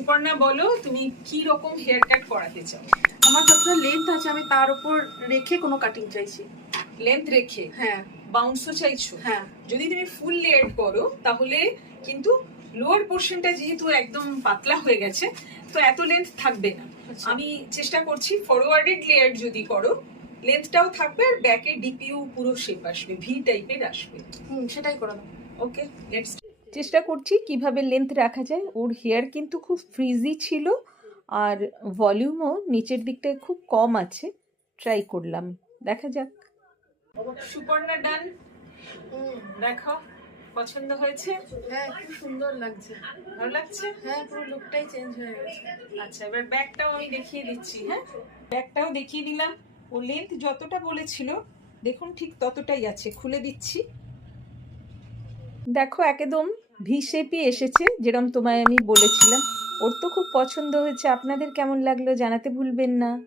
সুপর্ণা বলো তুমি কি রকম হেয়ার কাট করাতে চাও? আমার যতটা লেন্থ আছে আমি তার উপর রেখে কোনো কাটিং চাইছি। লেন্থ রেখে? হ্যাঁ। বাউন্সও চাইছো? হ্যাঁ। যদি তুমি ফুল লেয়ার করো তাহলে কিন্তু লোয়ার পোর্শনটা যেহেতু একদম পাতলা হয়ে গেছে তো এত লেন্থ থাকবে না। আমি চেষ্টা করছি ফরওয়ার্ডেড লেয়ার যদি করো লেন্থটাও থাকবে আর ব্যাকে ডিপিউ পুরো শেপ আসবে, ভি টাইপের আসবে। সেটাই করে দাও। ওকে, লেটস চেষ্টা করছি কিভাবে লেন্থ রাখা যায়। ওর হেয়ার কিন্তু খুব ফ্রিজি ছিল আর ভলিউমও নিচের দিকটায় খুব কম আছে। ট্রাই করলাম, দেখা যাক। সুপর্ণা ডান, দেখো পছন্দ হয়েছে? হ্যাঁ, খুব সুন্দর লাগছে। ভালো লাগছে? হ্যাঁ, পুরো লুকটাই চেঞ্জ হয়ে গেছে। আচ্ছা, এবার ব্যাকটাও আমি দেখিয়ে দিচ্ছি। হ্যাঁ, ব্যাকটাও দেখিয়ে দিলাম। ও লেন্থ যতটা বলেছিল দেখুন ঠিক ততটাই আছে। খুলে দিচ্ছি, দেখো একদম ভি শেপই এসেছে যেরকম তোমায় আমি বলেছিলাম। ওর তো খুব পছন্দ হয়েছে। আপনাদের কেমন লাগলো জানাতে ভুলবেন না।